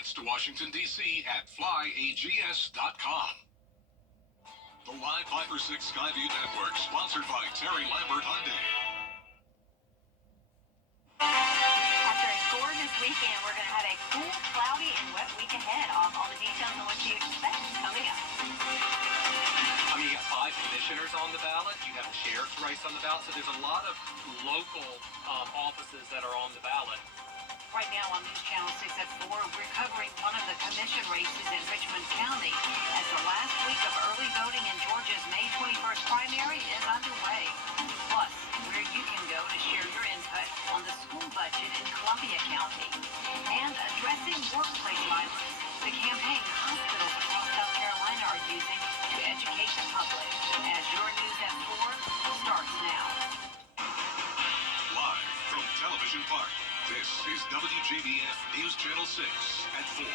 flights to Washington, D.C. at flyags.com. The Live 5 or 6 Skyview Network, sponsored by Terry Lambert Hyundai. After a gorgeous weekend, we're going to have a cool, cloudy, and wet week ahead. All the details on what you expect coming up. You got 5 commissioners on the ballot. You have the sheriff's race on the ballot. So there's a lot of local offices that are on the ballot. Right now on News Channel 6 at 4, we're covering one of the commission races in Richmond County as the last week of early voting in Georgia's May 21st primary is underway. Plus, where you can go to share your input on the school budget in Columbia County. And addressing workplace violence, the campaign hospitals across South Carolina are using to educate the public. As your News at 4 starts now. Live from Television Park, this is WJBF News Channel 6 at 4.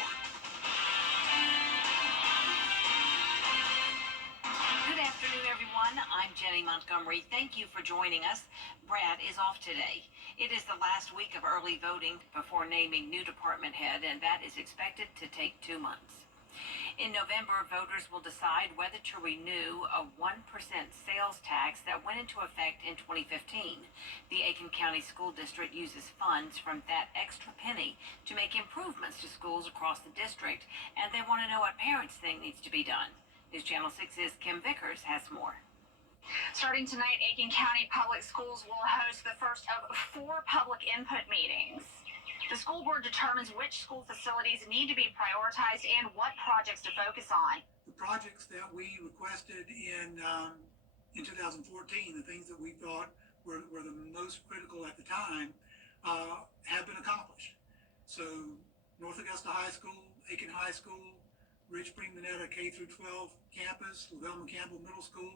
Good afternoon, everyone. I'm Jenny Montgomery. Thank you for joining us. Brad is off today. It is the last week of early voting before naming new department head, and that is expected to take 2 months. In November, voters will decide whether to renew a 1% sales tax that went into effect in 2015. The Aiken County School District uses funds from that extra penny to make improvements to schools across the district, and they want to know what parents think needs to be done. News Channel 6's Kim Vickers has more. Starting tonight, Aiken County Public Schools will host the first of 4 public input meetings. The school board determines which school facilities need to be prioritized and what projects to focus on. The projects that we requested in 2014, the things that we thought were the most critical at the time, have been accomplished. So North Augusta High School, Aiken High School, Rich Priemanetta K through 12 campus, Lavelma Campbell Middle School,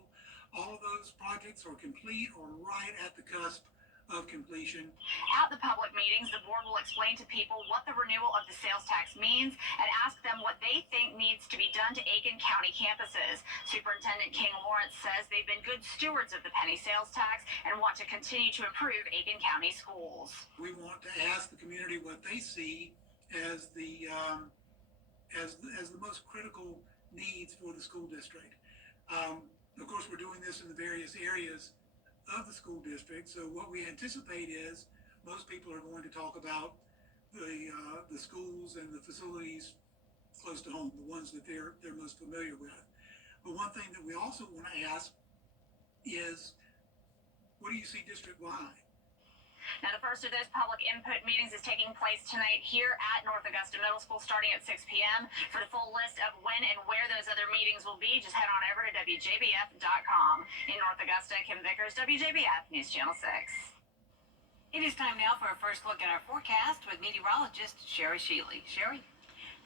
all of those projects are complete or right at the cusp of completion. At the public meetings, the board will explain to people what the renewal of the sales tax means and ask them what they think needs to be done to Aiken County campuses. Superintendent King Lawrence says they've been good stewards of the penny sales tax and want to continue to improve Aiken County schools. We want to ask the community what they see as the most critical needs for the school district. Of course, we're doing this in the various areas of the school district. So what we anticipate is most people are going to talk about the schools and the facilities close to home, the ones that they're most familiar with. But one thing that we also want to ask is, what do you see district-wide? Now, the first of those public input meetings is taking place tonight here at North Augusta Middle School starting at 6 p.m. For the full list of when and where those other meetings will be, just head on over to WJBF.com. In North Augusta, Kim Vickers, WJBF News Channel 6. It is time now for a first look at our forecast with meteorologist Sherry Sheely. Sherry?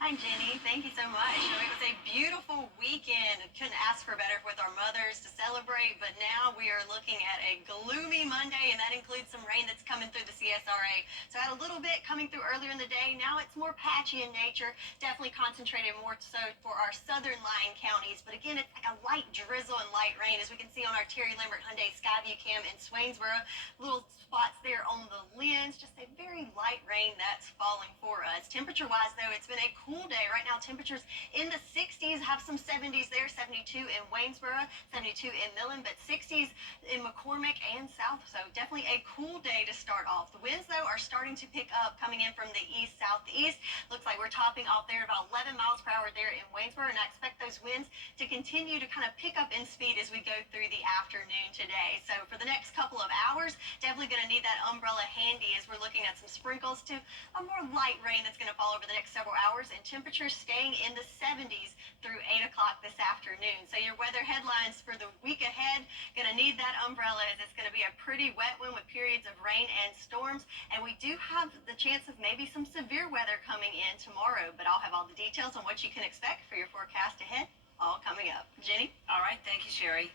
Hi, Jenny. Thank you so much. So it was a beautiful weekend. Couldn't ask for better with our mothers to celebrate, but now we are looking at a gloomy Monday, and that includes some rain that's coming through the CSRA. So I had a little bit coming through earlier in the day. Now it's more patchy in nature, definitely concentrated more so for our southern lying counties. But again, it's like a light drizzle and light rain, as we can see on our Terry Lambert Hyundai Skyview cam in Swainsboro. Little spots there on the lens, just a very light rain that's falling for us. Temperature-wise, though, it's been a cool day. Right now, temperatures in the 60s, have some 70s there, 72 in Waynesboro, 72 in Millen, but 60s in McCormick and South. So definitely a cool day to start off. The winds, though, are starting to pick up coming in from the east-southeast. Looks like we're topping off there about 11 miles per hour there in Waynesboro, and I expect those winds to continue to kind of pick up in speed as we go through the afternoon today. So for the next couple of hours, definitely going to need that umbrella handy as we're looking at some sprinkles to a more light rain that's going to fall over the next several hours, and temperatures staying in the 70s through 8 o'clock this afternoon. So your weather headlines for the week ahead, going to need that umbrella as it's going to be a pretty wet one with periods of rain and storms. And we do have the chance of maybe some severe weather coming in tomorrow, but I'll have all the details on what you can expect for your forecast ahead, all coming up. Jenny? All right, thank you, Sherry.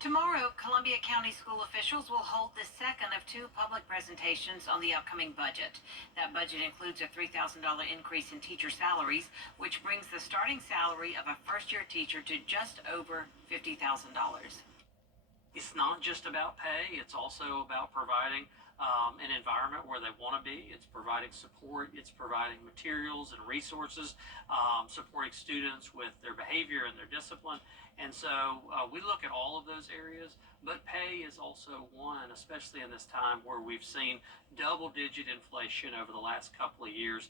Tomorrow, Columbia County school officials will hold the second of 2 public presentations on the upcoming budget. That budget includes a $3,000 increase in teacher salaries, which brings the starting salary of a first-year teacher to just over $50,000. It's not just about pay, it's also about providing an environment where they want to be. It's providing support, it's providing materials and resources, supporting students with their behavior and their discipline. And so we look at all of those areas, but pay is also one, especially in this time where we've seen double-digit inflation over the last couple of years.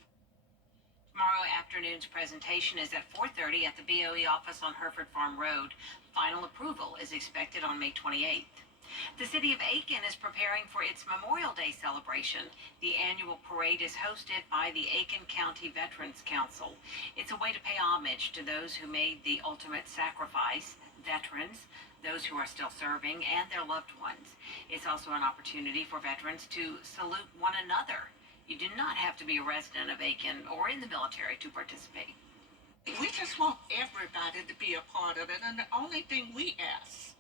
Tomorrow afternoon's presentation is at 4:30 at the BOE office on Hereford Farm Road. Final approval is expected on May 28th. The city of Aiken is preparing for its Memorial Day celebration. The annual parade is hosted by the Aiken County Veterans Council. It's a way to pay homage to those who made the ultimate sacrifice, veterans, those who are still serving, and their loved ones. It's also an opportunity for veterans to salute one another. You do not have to be a resident of Aiken or in the military to participate. We just want everybody to be a part of it, and the only thing we ask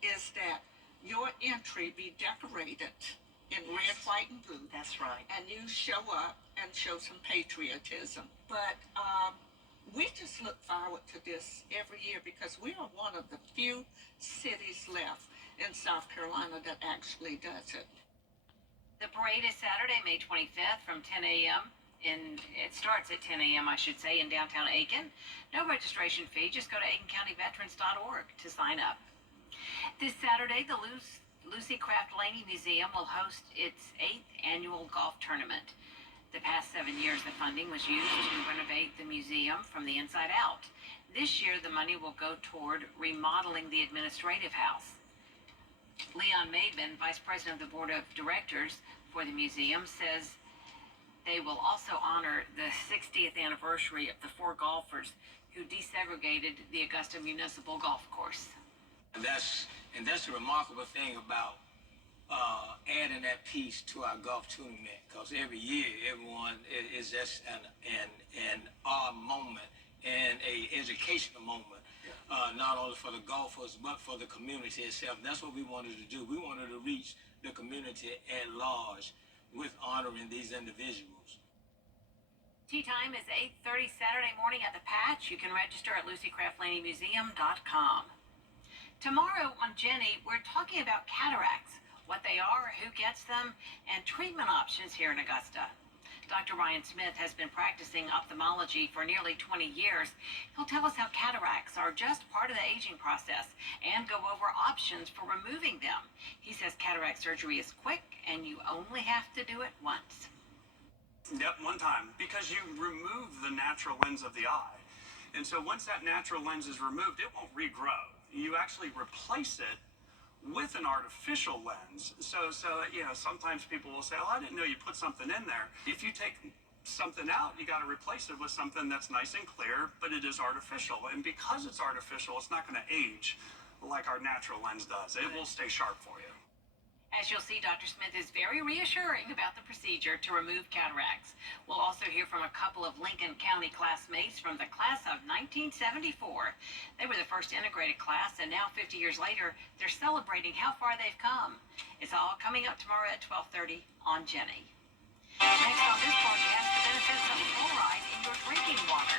is that your entry be decorated in red, white, and blue. That's right. And you show up and show some patriotism. But we just look forward to this every year because we are one of the few cities left in South Carolina that actually does it. The parade is Saturday, May 25th from 10 a.m. It starts at 10 a.m., I should say, in downtown Aiken. No registration fee. Just go to aikencountyveterans.org to sign up. This Saturday, the Lucy Craft Laney Museum will host its 8th annual golf tournament. The past 7 years, the funding was used to renovate the museum from the inside out. This year, the money will go toward remodeling the administrative house. Leon Maidman, Vice President of the Board of Directors for the museum, says they will also honor the 60th anniversary of the 4 golfers who desegregated the Augusta Municipal Golf Course. And that's the remarkable thing about adding that piece to our golf tournament, because every year everyone is just an awe moment and a educational moment, not only for the golfers but for the community itself. And that's what we wanted to do. We wanted to reach the community at large with honoring these individuals. Tea time is 8:30 Saturday morning at the Patch. You can register at LucyCraftLaneyMuseum.com. Tomorrow on Jenny, we're talking about cataracts, what they are, who gets them, and treatment options here in Augusta. Dr. Ryan Smith has been practicing ophthalmology for nearly 20 years. He'll tell us how cataracts are just part of the aging process and go over options for removing them. He says cataract surgery is quick and you only have to do it once. Yep, one time, because you remove the natural lens of the eye. And so once that natural lens is removed, it won't regrow. You actually replace it with an artificial lens. So sometimes people will say, oh, I didn't know you put something in there. If you take something out, you got to replace it with something that's nice and clear, but it is artificial. And because it's artificial, it's not going to age like our natural lens does. It will stay sharp for you. As you'll see, Dr. Smith is very reassuring about the procedure to remove cataracts. We'll also hear from a couple of Lincoln County classmates from the class of 1974. They were the first integrated class, and now 50 years later, they're celebrating how far they've come. It's all coming up tomorrow at 12:30 on Jenny. Next on this broadcast, the benefits of fluoride in your drinking water.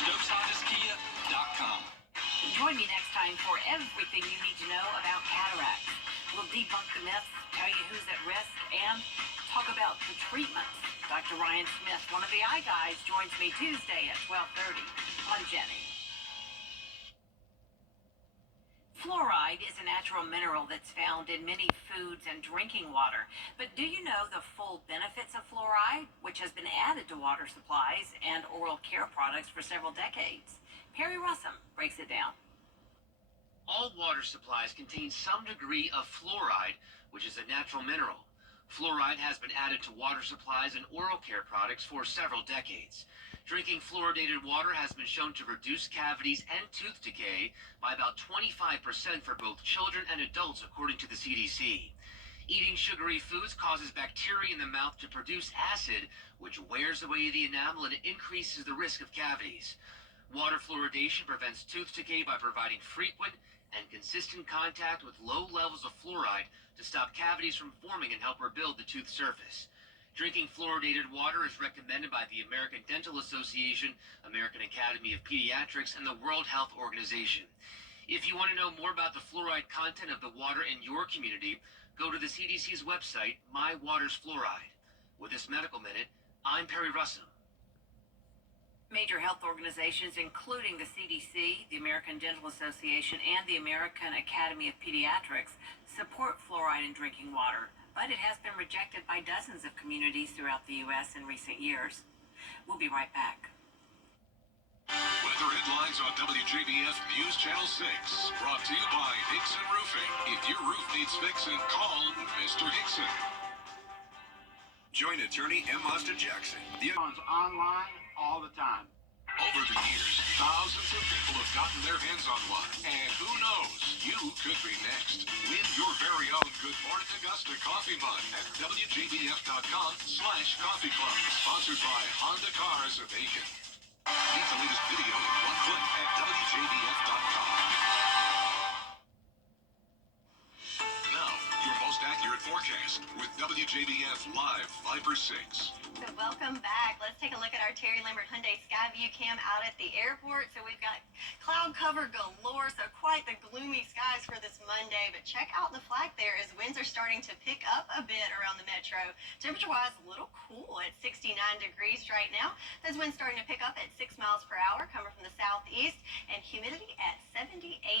SnowTonisKia.com. Join me next time for everything you need to know about cataracts. We'll debunk the myths, tell you who's at risk, and talk about the treatments. Dr. Ryan Smith, one of the eye guys, joins me Tuesday at 12:30 on Jenny. Fluoride is a natural mineral that's found in many foods and drinking water. But do you know the full benefits of fluoride, which has been added to water supplies and oral care products for several decades? Perry Russum breaks it down. All water supplies contain some degree of fluoride, which is a natural mineral. Fluoride has been added to water supplies and oral care products for several decades. Drinking fluoridated water has been shown to reduce cavities and tooth decay by about 25% for both children and adults, according to the CDC. Eating sugary foods causes bacteria in the mouth to produce acid, which wears away the enamel and increases the risk of cavities. Water fluoridation prevents tooth decay by providing frequent and consistent contact with low levels of fluoride to stop cavities from forming and help rebuild the tooth surface. Drinking fluoridated water is recommended by the American Dental Association, American Academy of Pediatrics, and the World Health Organization. If you want to know more about the fluoride content of the water in your community, go to the CDC's website, My Water's Fluoride. With this Medical Minute, I'm Perry Russell. Major health organizations, including the CDC, the American Dental Association, and the American Academy of Pediatrics, support fluoride in drinking water, but it has been rejected by dozens of communities throughout the U.S. in recent years. We'll be right back. Weather headlines on WJBF News Channel 6. Brought to you by Hickson Roofing. If your roof needs fixing, call Mr. Hickson. Join attorney M. Austin Jackson. The online all the time. Over the years, thousands of people have gotten their hands on one. And who knows, you could be next. Win your very own Good Morning Augusta coffee mug at WJBF.com/coffee club. Sponsored by Honda Cars of Aiken. Get the latest video in one click at WJBF.com. Now, your most accurate forecast with WJBF Live Viper 6. So welcome back. Let's take a look at our Terry Lambert Hyundai Skyview cam out at the airport. So we've got cloud cover galore, so quite the gloomy skies for this Monday. But check out the flag there as winds are starting to pick up a bit around the metro. Temperature-wise, a little cool at 69 degrees right now. Those winds starting to pick up at 6 miles per hour coming from the southeast, and humidity at 78%.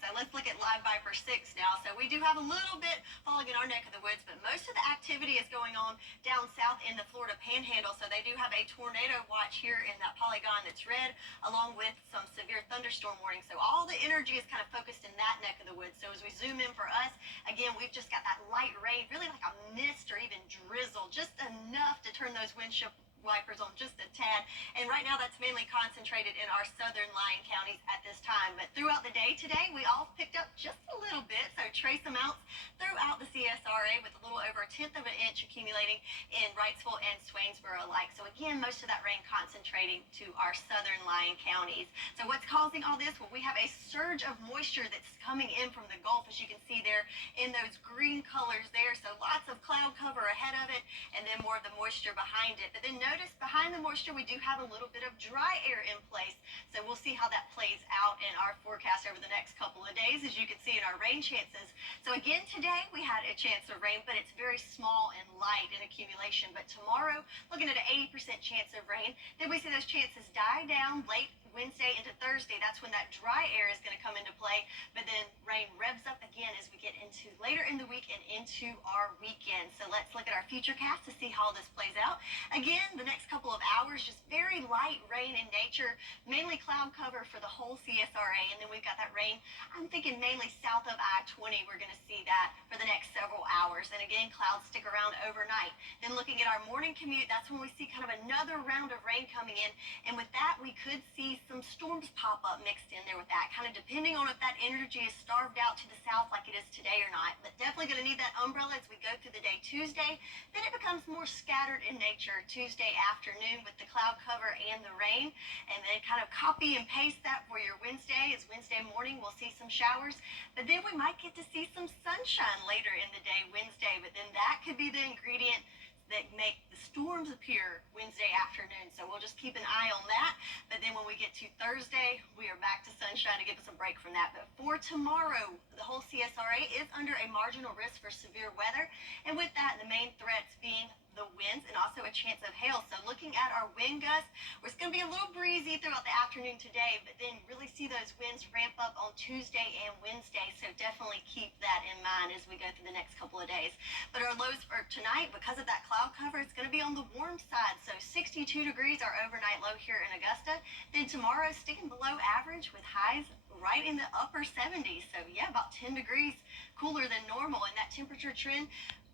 So let's look at Live Viper 6 now. So we do have a little bit falling in our neck of the woods, but most of the activity is going on down south in the Florida Panhandle. So they do have a tornado watch here in that polygon that's red, along with some severe thunderstorm warning. So all the energy is kind of focused in that neck of the woods. So as we zoom in for us, again, we've just got that light rain, really like a mist or even drizzle, just enough to turn those windshield wipers on just a tad. And right now that's mainly concentrated in our southern lying counties at this time. But throughout the day today, we all picked up just a little bit, so trace amounts throughout the CSRA with a little over 1/10 of an inch accumulating in Wrightsville and Swainsboro alike. So again, most of that rain concentrating to our southern lying counties. So what's causing all this? Well, we have a surge of moisture that's coming in from the Gulf, as you can see there in those green colors there. So lots of cloud cover ahead of it, and then more of the moisture behind it. But then notice behind the moisture, we do have a little bit of dry air in place. So we'll see how that plays out in our forecast over the next couple of days, as you can see in our rain chances. So again, today we had a chance of rain, but it's very small and light in accumulation. But tomorrow, looking at an 80% chance of rain. Then we see those chances die down late Wednesday into Thursday. That's when that dry air is going to come into play. But then rain revs up again as we get into later in the week and into our weekend. So let's look at our future cast to see how this plays out. Again, the next couple of hours, just very light rain in nature, mainly cloud cover for the whole CSRA. And then we've got that rain, I'm thinking mainly south of I-20. We're going to see that for the next several hours. And again, clouds stick around overnight. Then looking at our morning commute, that's when we see kind of another round of rain coming in. And with that, we could see some storms pop up mixed in there with that, kind of depending on if that energy is starved out to the south like it is today or not. But definitely going to need that umbrella as we go through the day Tuesday. Then it becomes more scattered in nature Tuesday afternoon with the cloud cover and the rain. And then kind of copy and paste that for your Wednesday. As Wednesday morning, we'll see some showers. But then we might get to see some sunshine later in the day Wednesday. But then that could be the ingredient that make the storms appear Wednesday afternoon. So we'll just keep an eye on that. But then when we get to Thursday, we are back to sunshine to give us a break from that. But for tomorrow, the whole CSRA is under a marginal risk for severe weather. And with that, the main threats being the winds and also a chance of hail. So looking at our wind gusts, it's going to be a little breezy throughout the afternoon today, but then really see those winds ramp up on Tuesday and Wednesday. So definitely keep that in mind as we go through the next couple of days. But our lows for tonight, because of that cloud cover, it's going to be on the warm side. So 62 degrees, our overnight low here in Augusta. Then tomorrow, sticking below average with highs right in the upper 70s. So yeah, about 10 degrees cooler than normal. And that temperature trend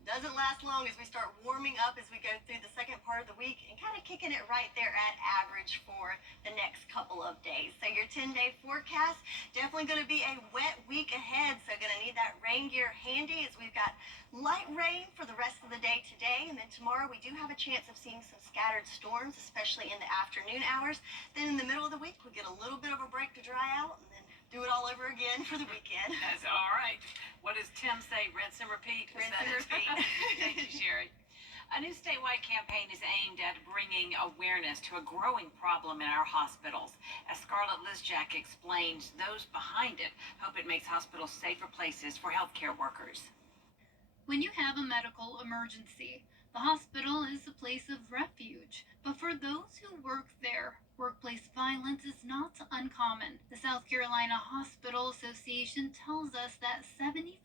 doesn't last long as we start warming up as we go through the second part of the week and kind of kicking it right there at average for the next couple of days. So your 10-day forecast, definitely going to be a wet week ahead. So going to need that rain gear handy as we've got light rain for the rest of the day today. And then tomorrow we do have a chance of seeing some scattered storms, especially in the afternoon hours. Then in the middle of the week, we'll get a little bit of a break to dry out and then do it all over again for the weekend. That's all right. What does Tim say? Rinse and repeat. Rinse and repeat. Thank you, Sherry. A new statewide campaign is aimed at bringing awareness to a growing problem in our hospitals. As Scarlett Lizjak explains, those behind it hope it makes hospitals safer places for healthcare workers. When you have a medical emergency, the hospital is a place of refuge. But for those who work there, workplace violence is not uncommon. The South Carolina Hospital Association tells us that 75%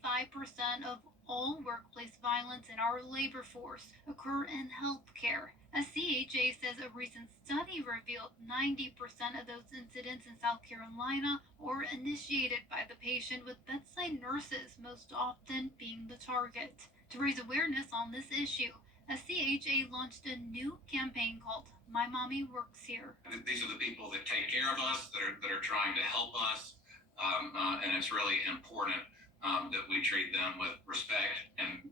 of all workplace violence in our labor force occur in healthcare. A CHA says a recent study revealed 90% of those incidents in South Carolina were initiated by the patient, with bedside nurses most often being the target. To raise awareness on this issue, a CHA launched a new campaign called My Mommy Works Here. These are the people that take care of us, that are trying to help us, and it's really important that we treat them with respect and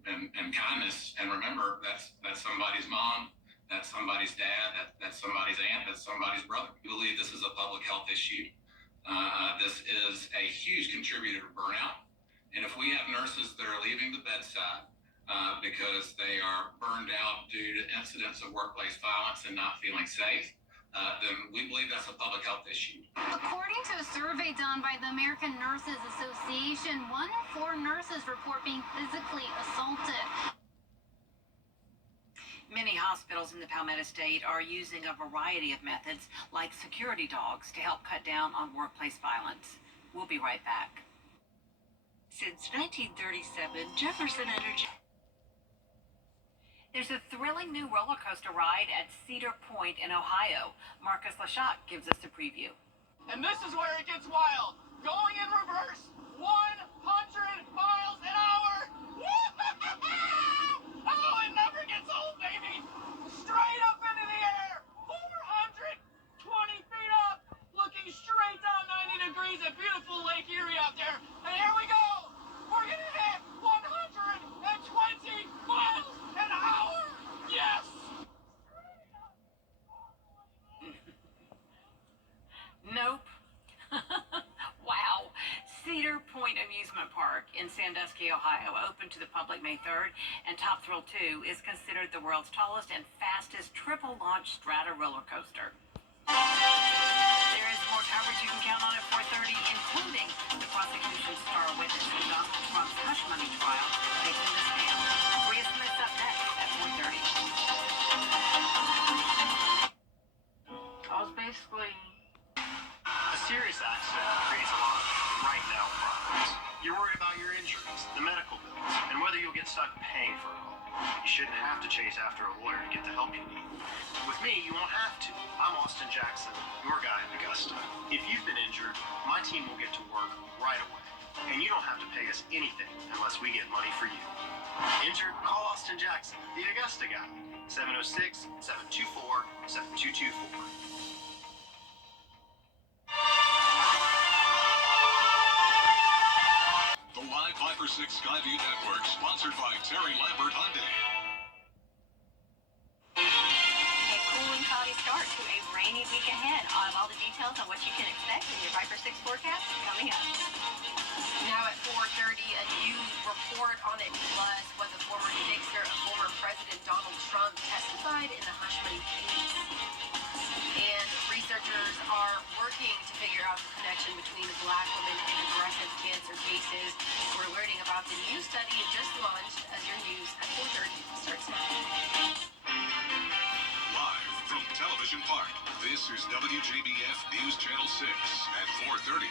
kindness. And remember, that's somebody's mom, that's somebody's dad, that's somebody's aunt, that's somebody's brother. We believe this is a public health issue. This is a huge contributor to burnout. And if we have nurses that are leaving the bedside because they are burned out due to incidents of workplace violence and not feeling safe, then we believe that's a public health issue. According to a survey done by the American Nurses Association, 1 in 4 nurses report being physically assaulted. Many hospitals in the Palmetto State are using a variety of methods, like security dogs, to help cut down on workplace violence. We'll be right back. Since 1937, Jefferson Energy. There's a thrilling new roller coaster ride at Cedar Point in Ohio. Marcus Lashak gives us a preview. And this is where it gets wild. Going in reverse, 100 miles an hour. Oh, it never gets old, baby. Straight up into the air, 420 feet up, looking straight down 90 degrees at beautiful Lake Erie out there. And here we go. We're going to hit 120 miles an hour. Yes. Nope. Wow. Cedar Point Amusement Park in Sandusky, Ohio, opened to the public May 3rd, and Top Thrill 2 is considered the world's tallest and fastest triple-launch strata roller coaster. There is more coverage you can count on at 4:30, including the prosecution's star witness in Donald Trump's hush money trial taking the stand. Bria Smith's up next at 4:30. I was basically... A serious accident creates a lot of right now problems. You're worried about your injuries, the medical bills, and whether you'll get stuck paying for it all. You shouldn't have to chase after a lawyer to get the help you need. With me, you won't have to. I'm Austin Jackson, your guy in Augusta. If you've been injured, my team will get to work right away. And you don't have to pay us anything unless we get money for you. Injured? Call Austin Jackson, the Augusta guy. 706-724-7224. The Live 5 for 6 Skyview Network, sponsored by Terry Lambert Hyundai. A cool and cloudy start to a rainy week ahead. I'll have all the details on what you can expect in your 5 for 6 forecast coming up. Now at 4:30, a new report on it was what the former fixer of former President Donald Trump testified in the hush money case. And researchers are working to figure out the connection between black women and aggressive cancer cases. We're learning about the new study just launched as your news at 4:30 starts now. Live from Television Park, this is WJBF News Channel 6 at 4:30.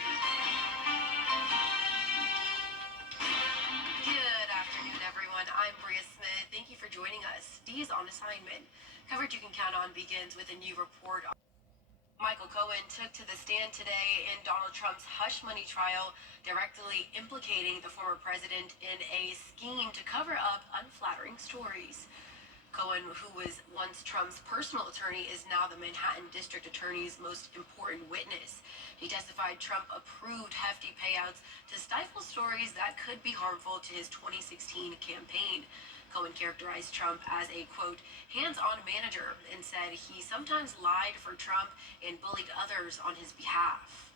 Good afternoon, everyone. I'm Bria Smith. Thank you for joining us. D is on assignment. Coverage you can count on begins with a new report. Michael Cohen took to the stand today in Donald Trump's hush money trial, directly implicating the former president in a scheme to cover up unflattering stories. Cohen, who was once Trump's personal attorney, is now the Manhattan District Attorney's most important witness. He testified Trump approved hefty payouts to stifle stories that could be harmful to his 2016 campaign. Cohen characterized Trump as a, quote, hands-on manager, and said he sometimes lied for Trump and bullied others on his behalf.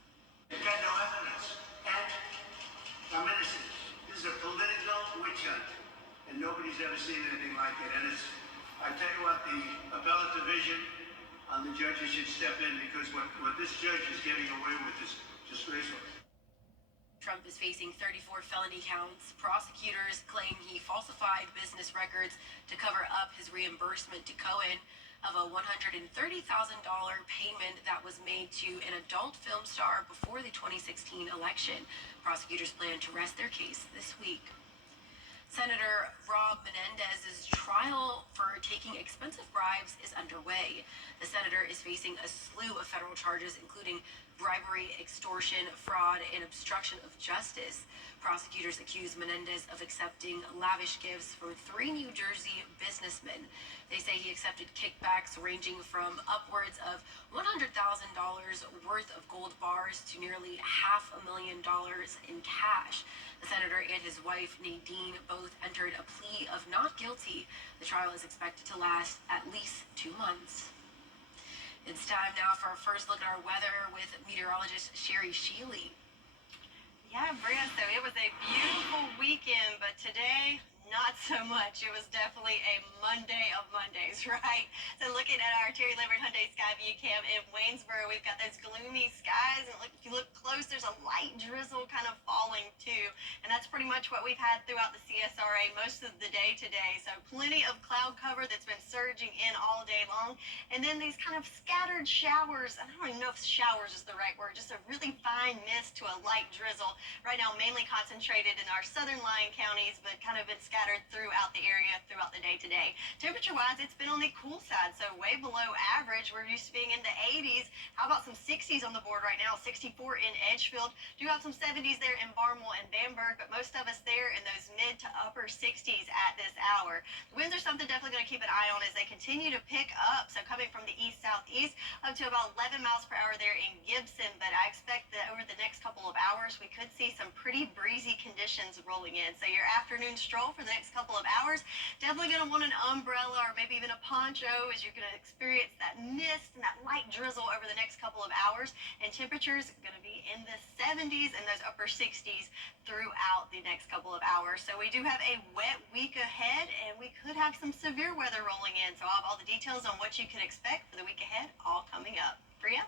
They've got no evidence, and I'm innocent. This is a political witch hunt, and nobody's ever seen anything like it. And I tell you what, the appellate division, the judges should step in because what this judge is getting away with is disgraceful. Trump is facing 34 felony counts. Prosecutors claim he falsified business records to cover up his reimbursement to Cohen of a $130,000 payment that was made to an adult film star before the 2016 election. Prosecutors plan to rest their case this week. Senator Rob Menendez's trial for taking expensive bribes is underway. The senator is facing a slew of federal charges, including bribery, extortion, fraud, and obstruction of justice. Prosecutors accuse Menendez of accepting lavish gifts from 3 New Jersey businessmen. They say he accepted kickbacks ranging from upwards of $100,000 worth of gold bars to nearly $500,000 in cash. The senator and his wife, Nadine, both entered a plea of not guilty. The trial is expected to last at least 2 months. It's time now for our first look at our weather with meteorologist Sherry Sheely. Yeah, Bria, so it was a beautiful weekend, but today, not so much. It was definitely a Monday of Mondays, right? So looking at our Terry Libbert Hyundai Sky View Cam in Waynesboro, we've got those gloomy skies, and if you look close, there's a light drizzle kind of falling too, and that's pretty much what we've had throughout the CSRA most of the day today. So plenty of cloud cover that's been surging in all day long, and then these kind of scattered showers. I don't even know if showers is the right word, just a really fine mist to a light drizzle. Right now, mainly concentrated in our southern lying counties, but kind of been scattered throughout the area throughout the day today. Temperature-wise, it's been on the cool side, so way below average. We're used to being in the 80s. How about some 60s on the board right now? 64 in Edgefield. Do have some 70s there in Barnwell and Bamberg, but most of us there in those mid to upper 60s at this hour. The winds are something definitely going to keep an eye on as they continue to pick up. So coming from the east-southeast up to about 11 miles per hour there in Gibson, but I expect that over the next couple of hours, we could see some pretty breezy conditions rolling in. So your afternoon stroll for the next couple of hours, definitely going to want an umbrella or maybe even a poncho as you're going to experience that mist and that light drizzle over the next couple of hours, and temperatures going to be in the 70s and those upper 60s throughout the next couple of hours. So we do have a wet week ahead, and we could have some severe weather rolling in. So I'll have all the details on what you can expect for the week ahead all coming up. Bria?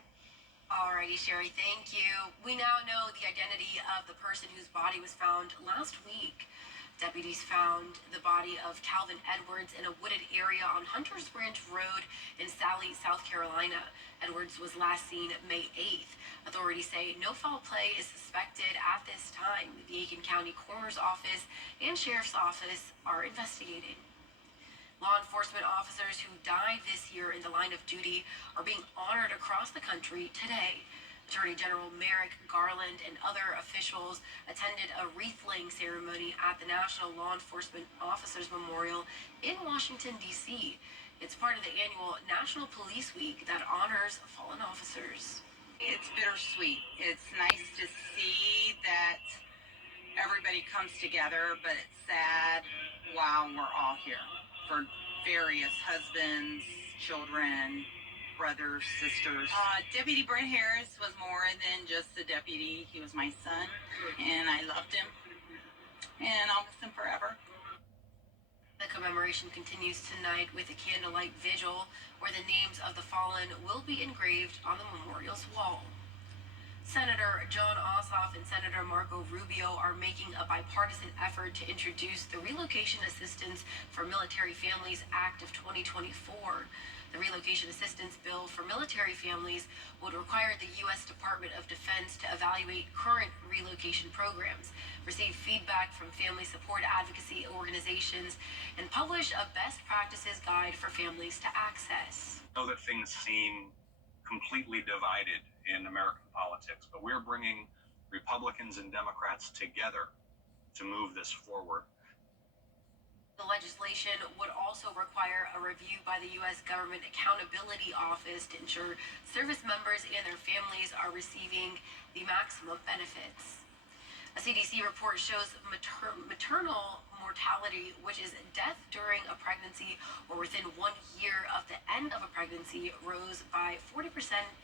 Alrighty, Sherry, thank you. We now know the identity of the person whose body was found last week. Deputies found the body of Calvin Edwards in a wooded area on Hunters Branch Road in Sally, South Carolina. Edwards was last seen May 8th. Authorities say no foul play is suspected at this time. The Aiken County Coroner's Office and Sheriff's Office are investigating. Law enforcement officers who died this year in the line of duty are being honored across the country today. Attorney General Merrick Garland and other officials attended a wreath-laying ceremony at the National Law Enforcement Officers Memorial in Washington, D.C. It's part of the annual National Police Week that honors fallen officers. It's bittersweet. It's nice to see that everybody comes together, but it's sad while we're all here for various husbands, children, brothers, sisters. Deputy Brent Harris was more than just a deputy. He was my son, and I loved him, and I'll miss him forever. The commemoration continues tonight with a candlelight vigil where the names of the fallen will be engraved on the memorial's wall. Senator John Ossoff and Senator Marco Rubio are making a bipartisan effort to introduce the Relocation Assistance for Military Families Act of 2024. The Relocation Assistance Bill for military families would require the U.S. Department of Defense to evaluate current relocation programs, receive feedback from family support advocacy organizations, and publish a best practices guide for families to access. I know that things seem completely divided in American politics, but we're bringing Republicans and Democrats together to move this forward. The legislation would also require a review by the U.S. Government Accountability Office to ensure service members and their families are receiving the maximum benefits. A CDC report shows maternal mortality, which is death during a pregnancy or within 1 year of the end of a pregnancy, rose by 40%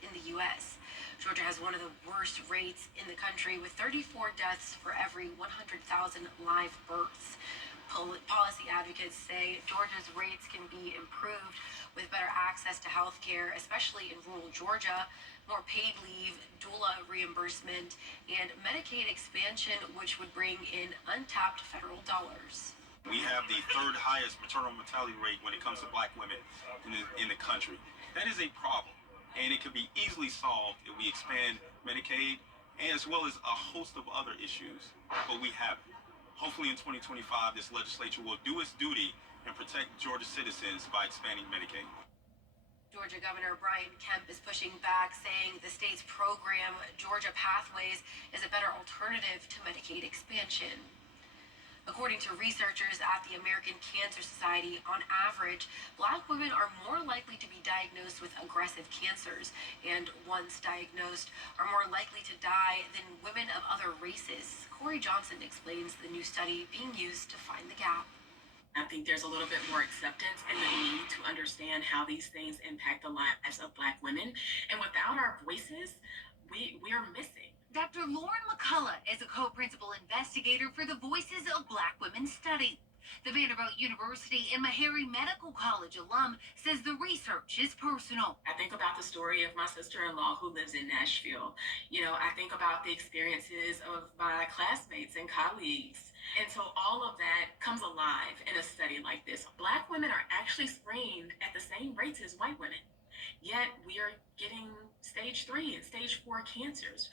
in the U.S. Georgia has one of the worst rates in the country with 34 deaths for every 100,000 live births. Policy advocates say Georgia's rates can be improved with better access to health care, especially in rural Georgia, more paid leave, doula reimbursement, and Medicaid expansion, which would bring in untapped federal dollars. We have the third highest maternal mortality rate when it comes to black women in the country. That is a problem, and it can be easily solved if we expand Medicaid, as well as a host of other issues, but we haven't. Hopefully in 2025, this legislature will do its duty and protect Georgia citizens by expanding Medicaid. Georgia Governor Brian Kemp is pushing back, saying the state's program, Georgia Pathways, is a better alternative to Medicaid expansion. According to researchers at the American Cancer Society, on average, black women are more likely to be diagnosed with aggressive cancers, and once diagnosed, are more likely to die than women of other races. Corey Johnson explains the new study being used to find the gap. I think there's a little bit more acceptance and the need to understand how these things impact the lives of black women. And without our voices, we are missing. Dr. Lauren McCullough is a co-principal investigator for the Voices of Black Women study. The Vanderbilt University and Meharry Medical College alum says the research is personal. I think about the story of my sister-in-law who lives in Nashville. You know, I think about the experiences of my classmates and colleagues. And so all of that comes alive in a study like this. Black women are actually screened at the same rates as white women. Yet we are getting stage 3 and stage 4 cancers.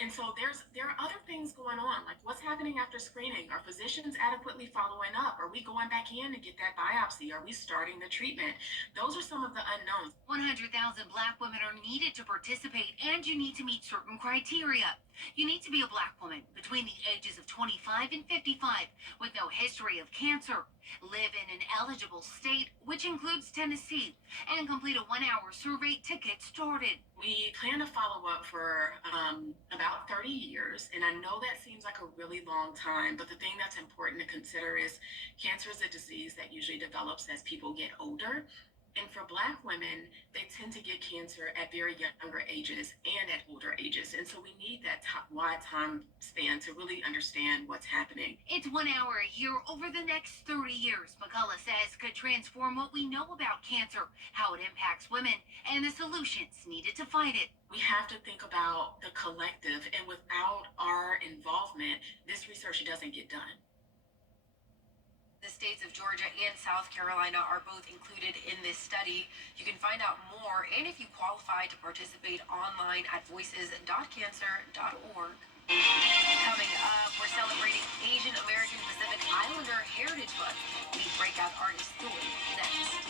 And so there are other things going on, like what's happening after screening? Are physicians adequately following up? Are we going back in to get that biopsy? Are we starting the treatment? Those are some of the unknowns. 100,000 black women are needed to participate, and you need to meet certain criteria. You need to be a black woman between the ages of 25 and 55 with no history of cancer, live in an eligible state, which includes Tennessee, and complete a 1-hour survey to get started. We plan to follow up for about 30 years, and I know that seems like a really long time, but the thing that's important to consider is cancer is a disease that usually develops as people get older. And for black women, they tend to get cancer at very younger ages and at older ages. And so we need that wide time span to really understand what's happening. It's 1 hour a year over the next 30 years, McCullough says, could transform what we know about cancer, how it impacts women, and the solutions needed to fight it. We have to think about the collective, and without our involvement, this research doesn't get done. The states of Georgia and South Carolina are both included in this study. You can find out more, and if you qualify, to participate online at voices.cancer.org. Coming up, we're celebrating Asian American Pacific Islander Heritage Month. Meet breakout artist Thorn next.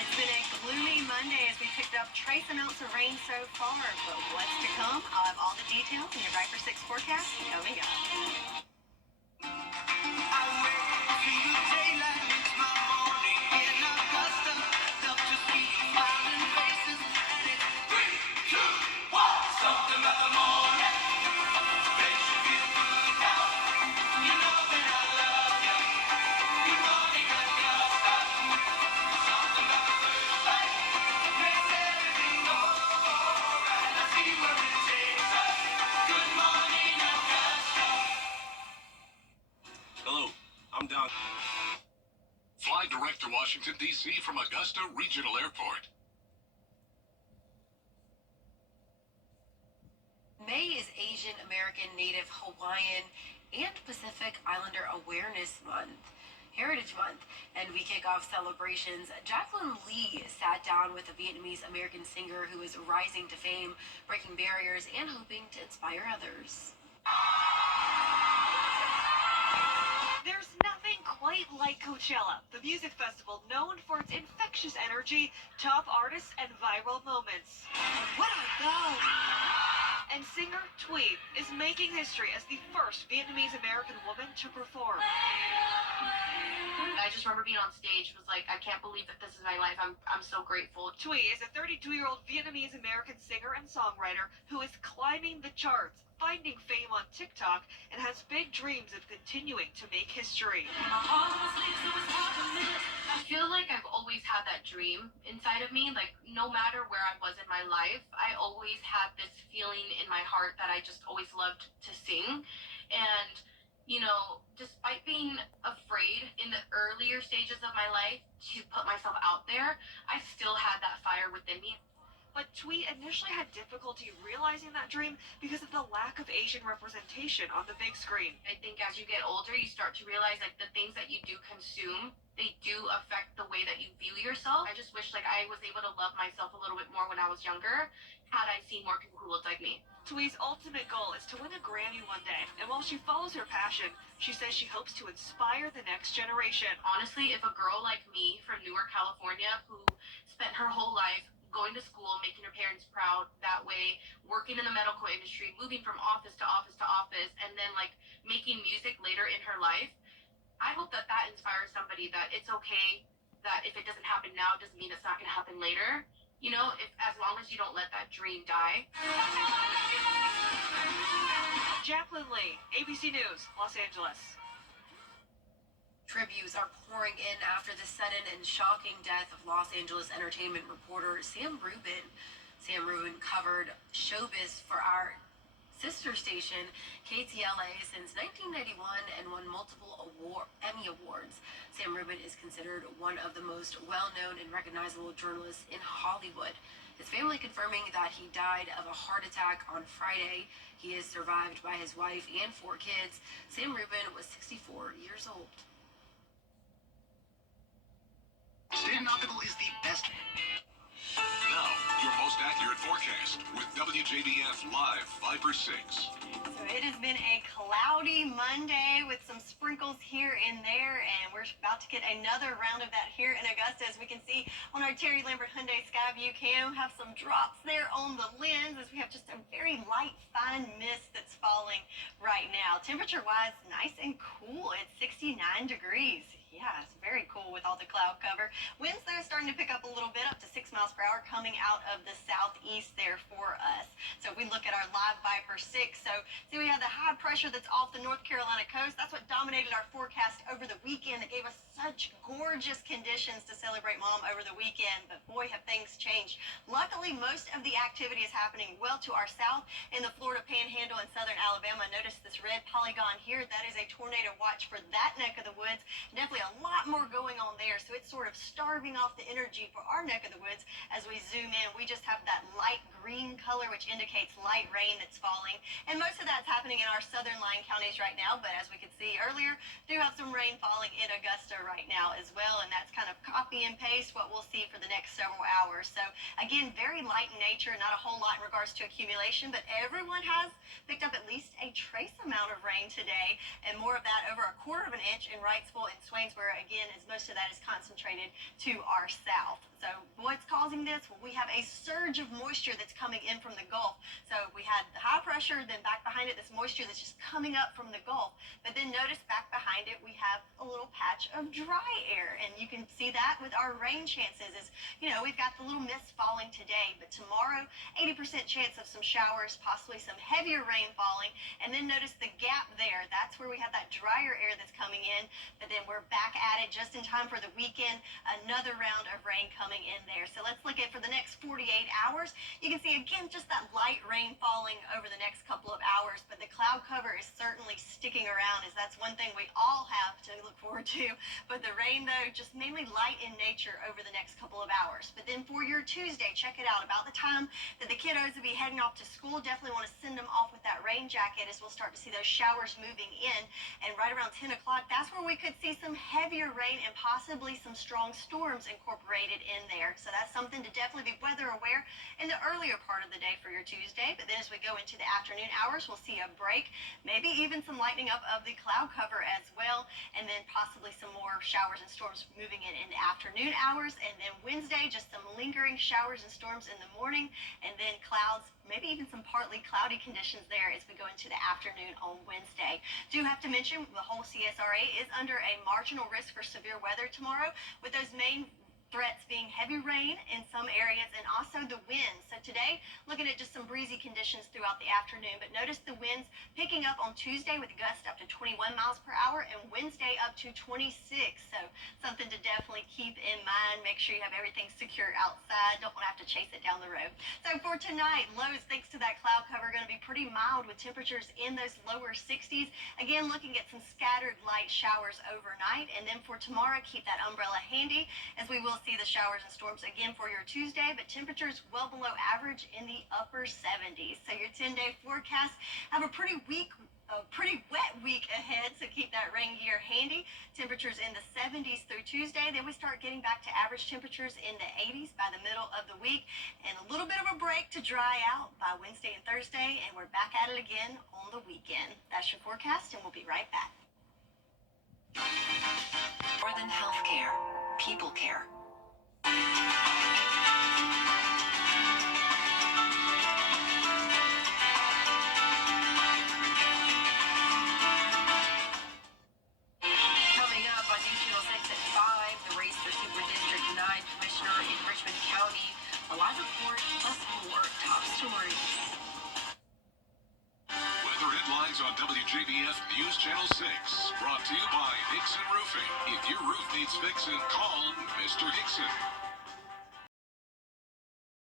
It's been a gloomy Monday as we picked up trace amounts of rain so far, but what's to come? I'll have all the details in your Viper 6 forecast coming up. Fly direct to Washington, D.C. from Augusta Regional Airport. May is Asian American, Native, Hawaiian, and Pacific Islander Awareness Month, Heritage Month, and we kick off celebrations. Jacqueline Lee sat down with a Vietnamese American singer who is rising to fame, breaking barriers, and hoping to inspire others. There's nothing quite like Coachella, the music festival known for its infectious energy, top artists, and viral moments. What a go! And singer Tweet is making history as the first Vietnamese American woman to perform. I just remember being on stage, was like, I can't believe that this is my life. I'm so grateful. Tweet is a 32-year-old Vietnamese American singer and songwriter who is climbing the charts, finding fame on TikTok, and has big dreams of continuing to make history. I feel like I've always had that dream inside of me. Like, no matter where I was in my life, I always had this feeling in my heart that I just always loved to sing. And, despite being afraid in the earlier stages of my life to put myself out there, I still had that fire within me. But Twee initially had difficulty realizing that dream because of the lack of Asian representation on the big screen. I think as you get older, you start to realize like the things that you do consume, they do affect the way that you view yourself. I just wish like I was able to love myself a little bit more when I was younger, had I seen more people who looked like me. Twee's ultimate goal is to win a Grammy one day, and while she follows her passion, she says she hopes to inspire the next generation. Honestly, if a girl like me from Newark, California, who spent her whole life going to school, making her parents proud that way, working in the medical industry, moving from office to office to office, and then like making music later in her life, I hope that that inspires somebody that it's okay, that if it doesn't happen now, it doesn't mean it's not going to happen later. If as long as you don't let that dream die. Jacqueline Lee, ABC News, Los Angeles. Tributes are pouring in after the sudden and shocking death of Los Angeles entertainment reporter Sam Rubin. Sam Rubin covered showbiz for our sister station, KTLA, since 1991 and won multiple Emmy Awards. Sam Rubin is considered one of the most well-known and recognizable journalists in Hollywood. His family confirming that he died of a heart attack on Friday. He is survived by his wife and 4 kids. Sam Rubin was 64 years old. Stan Nautical is the best. Now, your most accurate forecast with WJBF Live 5 or 6. So it has been a cloudy Monday with some sprinkles here and there, and we're about to get another round of that here in Augusta. As we can see on our Terry Lambert Hyundai Skyview cam, have some drops there on the lens as we have just a very light, fine mist that's falling right now. Temperature-wise, nice and cool. It's 69 degrees. Yeah, it's very cool with all the cloud cover. Winds though starting to pick up a little bit, up to 6 miles per hour coming out of the southeast there for us. So if we look at our live Viper 6, so see we have the high pressure that's off the North Carolina coast. That's what dominated our forecast over the weekend. That gave us such gorgeous conditions to celebrate Mom over the weekend, but boy, have things changed. Luckily, most of the activity is happening well to our south in the Florida Panhandle and southern Alabama. Notice this red polygon here. That is a tornado watch for that neck of the woods. Definitely a lot more going on there, so it's sort of starving off the energy for our neck of the woods. As we zoom in, we just have that light green color, which indicates light rain that's falling, and most of that's happening in our southern lying counties right now, but as we could see earlier, do have some rain falling in Augusta right now as well, and that's kind of copy and paste what we'll see for the next several hours. So again, very light in nature, not a whole lot in regards to accumulation, but everyone has picked up at least a trace amount of rain today, and more of that, over 1/4 inch in Wrightsville and Swainsboro, again, as most of that is concentrated to our south. So what's causing this? Well, we have a surge of moisture that's coming in from the Gulf. So we had the high pressure, then back behind it, this moisture that's just coming up from the Gulf. But then notice back behind it, we have a little patch of dry air. And you can see that with our rain chances is, we've got the little mist falling today, but tomorrow, 80% chance of some showers, possibly some heavier rain falling. And then notice the gap there. That's where we have that drier air that's coming in. But then we're back at it just in time for the weekend. Another round of rain coming in there. So let's look at for the next 48 hours. You can see again just that light rain falling over the next couple of hours, but the cloud cover is certainly sticking around, as that's one thing we all have to look forward to. But the rain though, just mainly light in nature over the next couple of hours. But then for your Tuesday, check it out. About the time that the kiddos will be heading off to school, definitely want to send them off with that rain jacket, as we'll start to see those showers moving in. And right around 10 o'clock, that's where we could see some heavier rain and possibly some strong storms incorporated in there. So that's something to definitely be weather aware in the earlier part of the day for your Tuesday. But then as we go into the afternoon hours, we'll see a break, maybe even some lightening up of the cloud cover as well, and then possibly some more showers and storms moving in the afternoon hours. And then Wednesday, just some lingering showers and storms in the morning, and then clouds, maybe even some partly cloudy conditions there as we go into the afternoon on Wednesday. Do have to mention the whole CSRA is under a marginal risk for severe weather tomorrow, with those main threats being heavy rain in some areas and also the winds. So today, looking at just some breezy conditions throughout the afternoon, but notice the winds picking up on Tuesday with gusts up to 21 miles per hour and Wednesday up to 26. So something to definitely keep in mind. Make sure you have everything secure outside. Don't want to have to chase it down the road. So for tonight, lows thanks to that cloud cover going to be pretty mild with temperatures in those lower 60s. Again, looking at some scattered light showers overnight. And then for tomorrow, keep that umbrella handy as we will see the showers and storms again for your Tuesday, but temperatures well below average in the upper 70s. So your 10-day forecast, have a pretty wet week ahead, so keep that rain gear handy. Temperatures in the 70s through Tuesday. Then we start getting back to average temperatures in the 80s by the middle of the week, and a little bit of a break to dry out by Wednesday and Thursday, and we're back at it again on the weekend. That's your forecast, and we'll be right back. More than healthcare, people care. Coming up on News Channel 6 at 5, the race for Super District 9 Commissioner in Richmond County. A live report plus more top stories. Weather headlines on WJBF News Channel 6. Brought to you by Hickson Roofing. If your roof needs fixing, call Mr. Hickson.